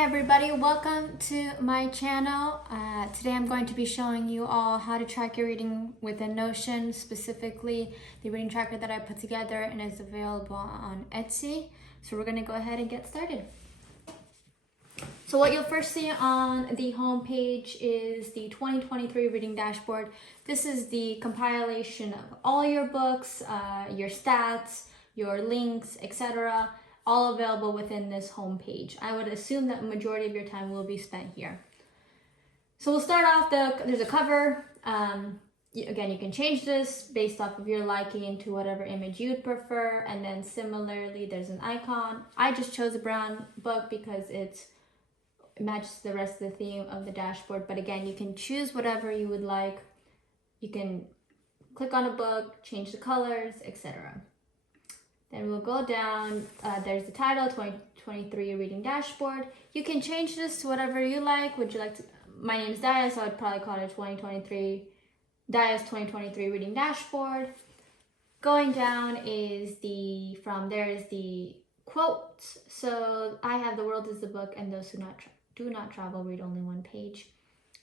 Hi everybody, welcome to my channel. Today I'm going to be showing you all how to track your reading within Notion, specifically the reading tracker that I put together and is available on Etsy. So we're going to go ahead and get started. So what you'll first see on the home page is the 2023 reading dashboard. This is the compilation of all your books, your stats, your links, etc., all available within this home page. I would assume that the majority of your time will be spent here. So we'll start off, there's a cover. Again, you can change this based off of your liking to whatever image you'd prefer. And then similarly, there's an icon. I just chose a brown book because it matches the rest of the theme of the dashboard. But again, you can choose whatever you would like. You can click on a book, change the colors, etc. Then we'll go down, there's the title, 2023 reading dashboard. You can change this to whatever you like. Would you like to, my name is Daya, so I'd probably call it Daya's 2023 reading dashboard. Going down is there is the quotes. So I have "The world is the book, and those who do not travel read only one page."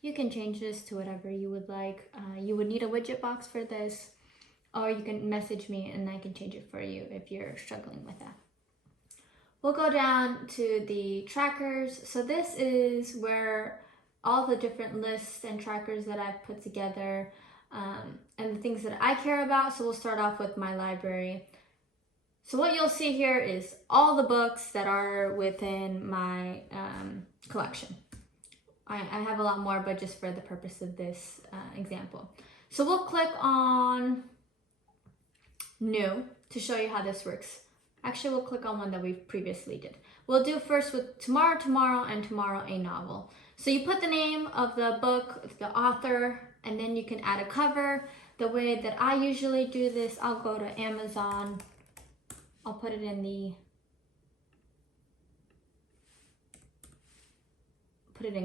You can change this to whatever you would like. You would need a widget box for this, or you can message me and I can change it for you if you're struggling with that. We'll go down to the trackers. So this is where all the different lists and trackers that I've put together and the things that I care about. So we'll start off with my library. So what you'll see here is all the books that are within my collection. I have a lot more, but just for the purpose of this example. So we'll click on New to show you how this works. Actually, we'll click on one that we previously did. We'll do first with Tomorrow, and Tomorrow a Novel. So you put the name of the book, the author, and then you can add a cover. The way that I usually do this, I'll go to Amazon. I'll put it in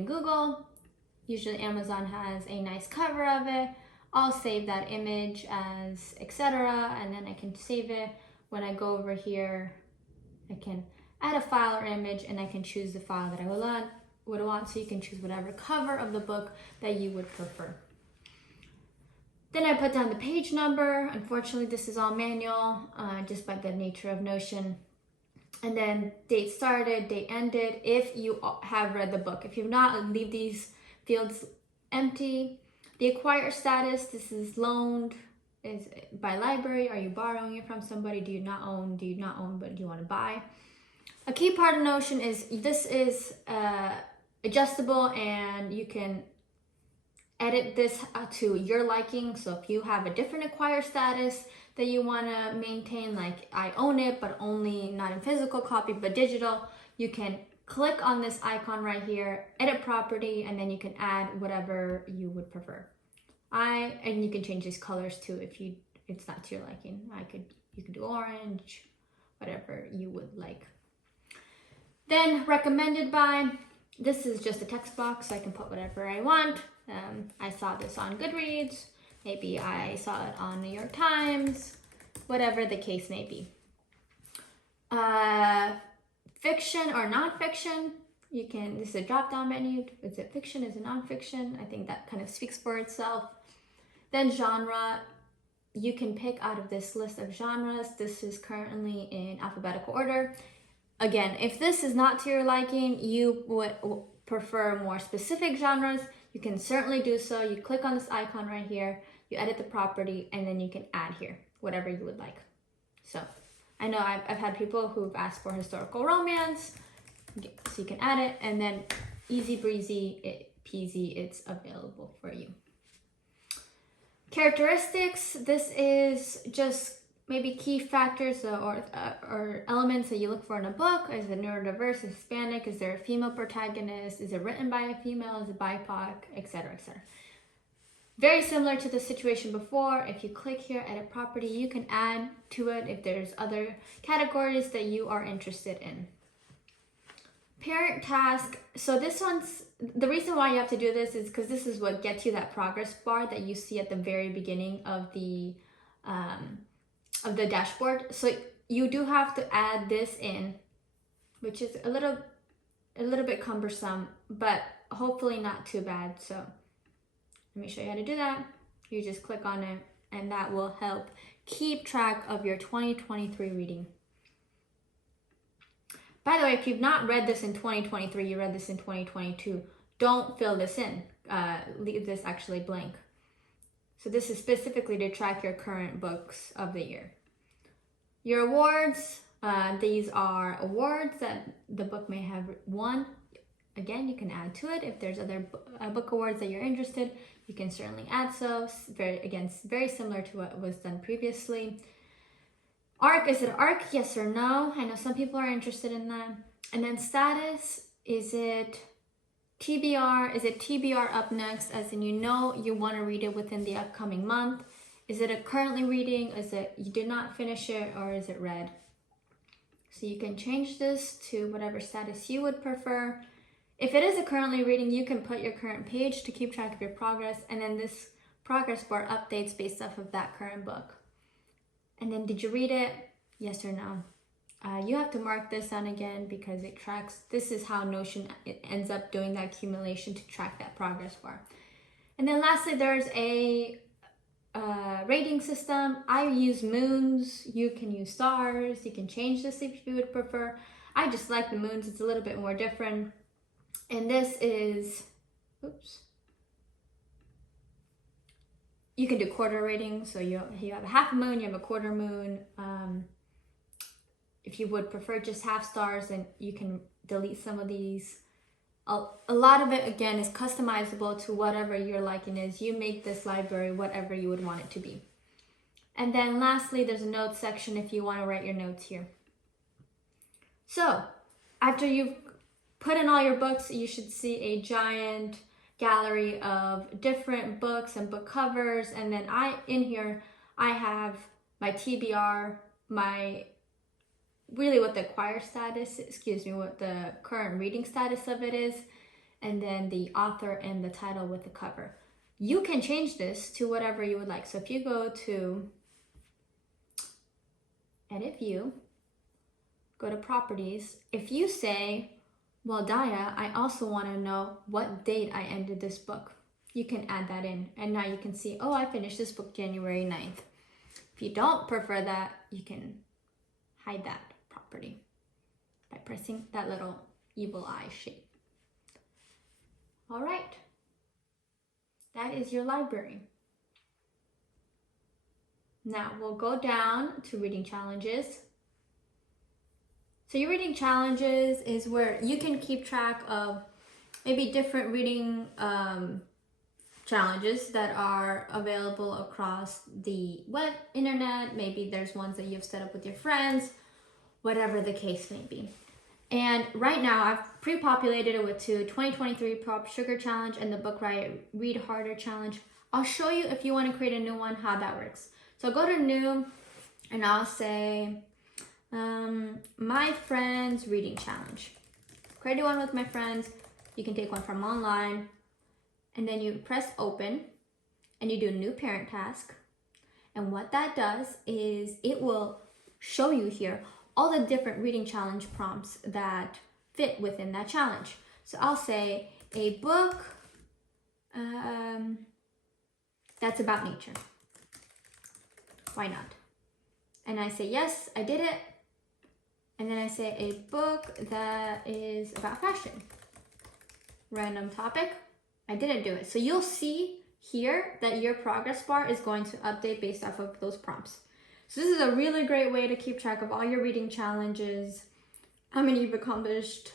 Google. Usually Amazon has a nice cover of it. I'll save that image as etc. and then I can save it. When I go over here, I can add a file or image and I can choose the file that I would want. So you can choose whatever cover of the book that you would prefer. Then I put down the page number. Unfortunately, this is all manual, just by the nature of Notion. And then date started, date ended, if you have read the book. If you've not, leave these fields empty. The acquire status, this is loaned, is by library. Are you borrowing it from somebody? Do you not own, but do you want to buy? A key part of Notion is this is adjustable and you can edit this to your liking. So if you have a different acquire status that you want to maintain, like I own it, but only not in physical copy, but digital, you can click on this icon right here, edit property, and then you can add whatever you would prefer. And you can change these colors too if it's not to your liking. You could do orange, whatever you would like. Then recommended by, this is just a text box, so I can put whatever I want. I saw this on Goodreads, maybe I saw it on New York Times, whatever the case may be. Fiction or nonfiction, this is a drop-down menu. Is it fiction? Is it nonfiction? I think that kind of speaks for itself. Then genre, you can pick out of this list of genres. This is currently in alphabetical order. Again, if this is not to your liking, you would prefer more specific genres, you can certainly do so. You click on this icon right here, you edit the property, and then you can add here whatever you would like. So I know I've had people who've asked for historical romance, so you can add it, and then easy breezy, peasy, it's available for you. Characteristics, this is just maybe key factors or elements that you look for in a book. Is it neurodiverse, Hispanic? Is there a female protagonist? Is it written by a female? Is it BIPOC? Etc., etc. Very similar to the situation before. If you click here, edit property, you can add to it if there's other categories that you are interested in. Parent task. So this one's, the reason why you have to do this is because this is what gets you that progress bar that you see at the very beginning of the dashboard. So you do have to add this in, which is a little a little bit cumbersome, but hopefully not too bad. So let me show you how to do that. You just click on it, and that will help keep track of your 2023 reading. By the way, if you've not read this in 2023, you read this in 2022, don't fill this in. Leave this actually blank. So this is specifically to track your current books of the year. Your awards, these are awards that the book may have won. Again, you can add to it. If there's other book awards that you're interested, you can certainly add so. Very similar to what was done previously. ARC, is it ARC? Yes or no? I know some people are interested in that. And then status, is it TBR? Is it TBR up next, as in you want to read it within the upcoming month? Is it a currently reading? Is it you did not finish it, or is it read? So you can change this to whatever status you would prefer. If it is a currently reading, you can put your current page to keep track of your progress, and then this progress bar updates based off of that current book. And then did you read it? Yes or no? You have to mark this on again because it tracks. This is how Notion ends up doing that accumulation to track that progress bar. And then lastly, there's a rating system. I use moons. You can use stars. You can change this if you would prefer. I just like the moons. It's a little bit more different. And this is, oops. You can do quarter ratings. So you have a half moon, you have a quarter moon. If you would prefer just half stars, then you can delete some of these. A lot of it, again, is customizable to whatever your liking is. You make this library whatever you would want it to be. And then lastly, there's a notes section if you want to write your notes here. So after you've put in all your books, you should see a giant gallery of different books and book covers. And then in here, I have my TBR, what the acquired status, what the current reading status of it is, and then the author and the title with the cover. You can change this to whatever you would like. So if you go to Edit View, go to Properties, if you say, well, Daya, I also want to know what date I ended this book, you can add that in. And now you can see, oh, I finished this book January 9th. If you don't prefer that, you can hide that property by pressing that little evil eye shape. All right, that is your library. Now we'll go down to reading challenges. So your reading challenges is where you can keep track of maybe different reading challenges that are available across the web, internet. Maybe there's ones that you've set up with your friends, whatever the case may be. And right now I've pre-populated it with two, 2023 Prop Sugar Challenge and the Book Riot Read Harder Challenge. I'll show you if you want to create a new one, how that works. So go to New, and I'll say, My Friends Reading Challenge. Create one with my friends. You can take one from online, and then you press Open, and you do New Parent Task. And what that does is it will show you here all the different reading challenge prompts that fit within that challenge. So I'll say a book that's about nature. Why not? And I say, yes, I did it. And then I say a book that is about fashion. Random topic. I didn't do it. So you'll see here that your progress bar is going to update based off of those prompts. So this is a really great way to keep track of all your reading challenges, how many you've accomplished,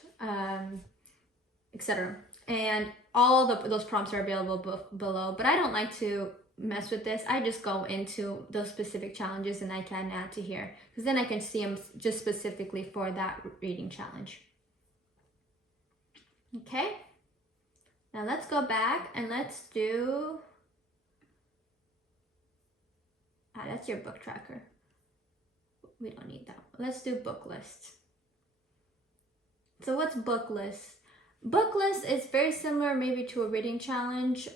etc. And all those prompts are available below, but I don't like to mess with this. I just go into those specific challenges and I can add to here, because then I can see them just specifically for that reading challenge. Okay, now let's go back and let's do, that's your book tracker. We don't need that. Let's do book lists. So what's book list? Book list is very similar maybe to a reading challenge.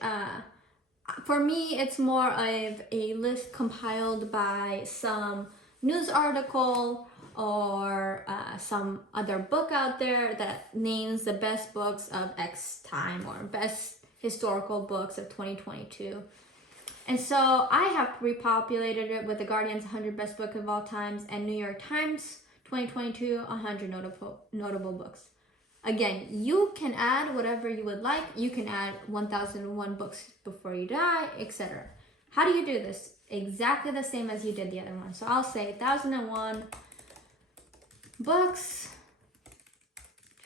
For me, it's more of a list compiled by some news article or some other book out there that names the best books of X time or best historical books of 2022. And so I have repopulated it with the Guardian's 100 best book of all times and New York Times 2022 100 notable books. Again, you can add whatever you would like. You can add 1001 books before you die, etc. How do you do this? Exactly the same as you did the other one. So I'll say 1001 books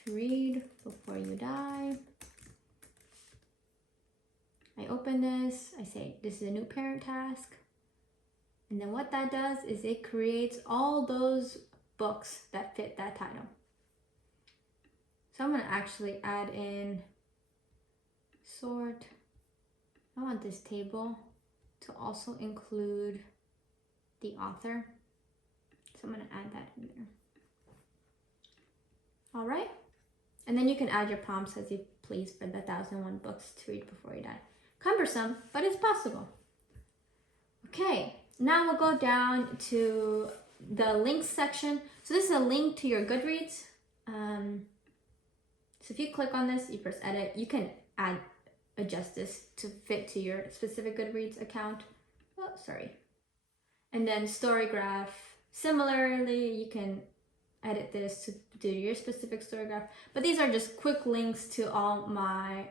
to read before you die. I open this, I say this is a new parent task. And then what that does is it creates all those books that fit that title. So I'm going to actually add in sort. I want this table to also include the author. So I'm going to add that in there. All right. And then you can add your prompts as you please for the 1001 books to read before you die. Cumbersome, but it's possible. Okay, now we'll go down to the links section. So this is a link to your Goodreads. So if you click on this, you press edit, you can adjust this to fit to your specific Goodreads account. Oh, sorry. And then Storygraph. Similarly, you can edit this to do your specific Storygraph. But these are just quick links to all my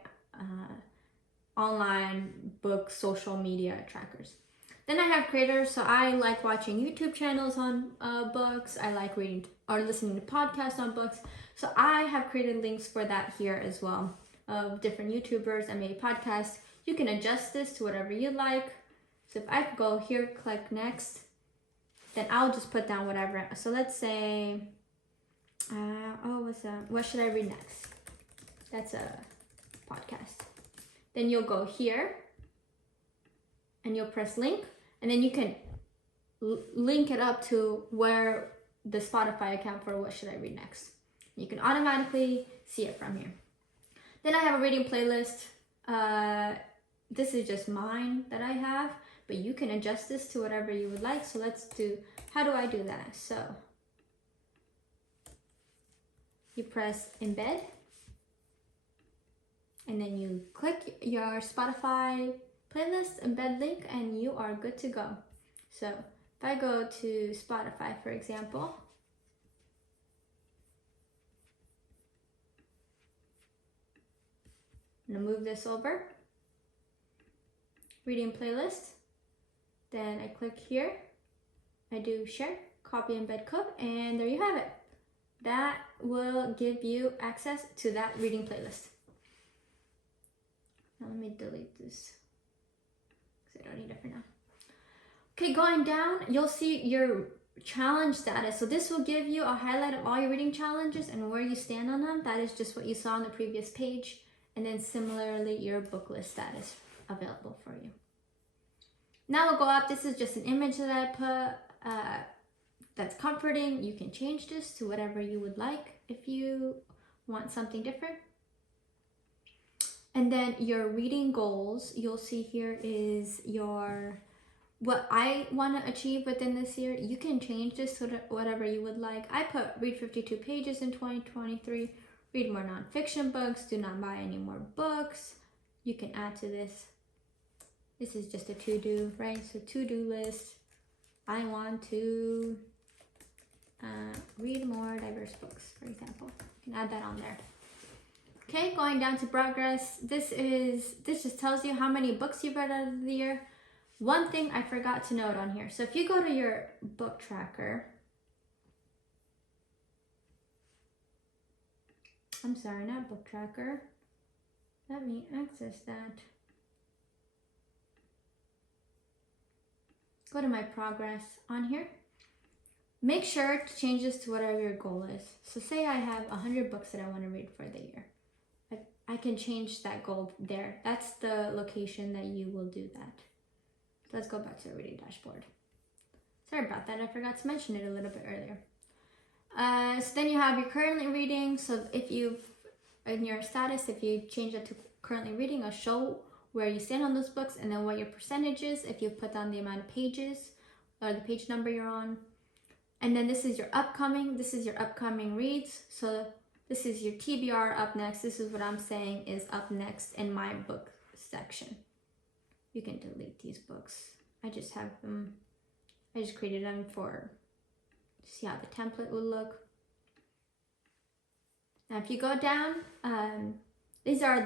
online book social media trackers. Then I have creators, so I like watching YouTube channels on books. I like reading or listening to podcasts on books. So I have created links for that here as well of different YouTubers and maybe podcasts. You can adjust this to whatever you like. So if I go here, click next, then I'll just put down whatever. So let's say, what's that? What should I read next? That's a podcast. Then you'll go here and you'll press link, and then you can link it up to where the Spotify account for what should I read next. You can automatically see it from here. Then I have a reading playlist. This is just mine that I have, but you can adjust this to whatever you would like. So let's do, how do I do that? So you press embed, and then you click your Spotify playlist, embed link, and you are good to go. So if I go to Spotify, for example, I'm gonna move this over, reading playlist, then I click here, I do share, copy, embed code, and there you have it. That will give you access to that reading playlist. Now let me delete this because I don't need it for now. Okay, going down, you'll see your challenge status. So this will give you a highlight of all your reading challenges and where you stand on them. That is just what you saw on the previous page. And then similarly, your book list status available for you. Now we'll go up. This is just an image that I put that's comforting. You can change this to whatever you would like if you want something different. And then your reading goals, you'll see here is your, what I want to achieve within this year. You can change this to whatever you would like. I put read 52 pages in 2023, read more nonfiction books, do not buy any more books. You can add to this. This is just a to-do, right? So to-do list. I want to read more diverse books, for example. You can add that on there. Okay, going down to progress. This just tells you how many books you've read out of the year. One thing I forgot to note on here. So if you go to your book tracker, I'm sorry, not book tracker. Let me access that. Go to my progress on here. Make sure to change this to whatever your goal is. So say I have 100 books that I want to read for the year. I can change that goal there. That's the location that you will do that. So let's go back to the reading dashboard. Sorry about that, I forgot to mention it a little bit earlier. So then you have your currently reading. So if you've, in your status, if you change it to currently reading, it'll show where you stand on those books and then what your percentage is if you put down the amount of pages or the page number you're on. And then this is your upcoming reads. So this is your TBR up next. This is what I'm saying is up next in my book section. You can delete these books. I just have them, I just created them to see how the template will look. Now if you go down, these are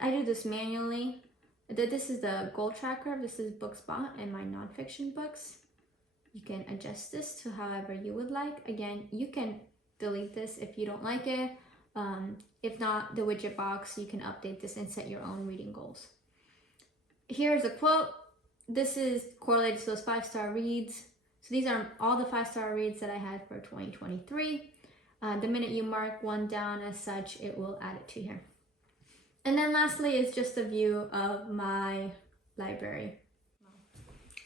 I do this manually. This is the goal tracker. This is books bought and my nonfiction books. You can adjust this to however you would like. Again, you can delete this if you don't like it. If not, the widget box, you can update this and set your own reading goals. Here's a quote. This is correlated to those 5-star reads. So these are all the 5-star reads that I had for 2023. The minute you mark one down as such, it will add it to here. And then lastly is just a view of my library.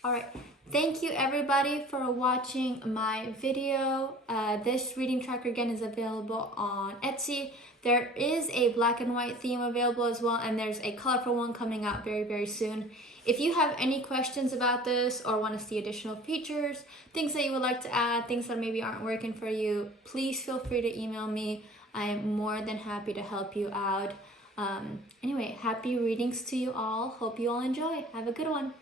All right, thank you everybody for watching my video. This reading tracker again is available on Etsy. There is a black and white theme available as well, and there's a colorful one coming out very, very soon. If you have any questions about this or want to see additional features, things that you would like to add, things that maybe aren't working for you, please feel free to email me. I am more than happy to help you out. Anyway, happy readings to you all. Hope you all enjoy. Have a good one.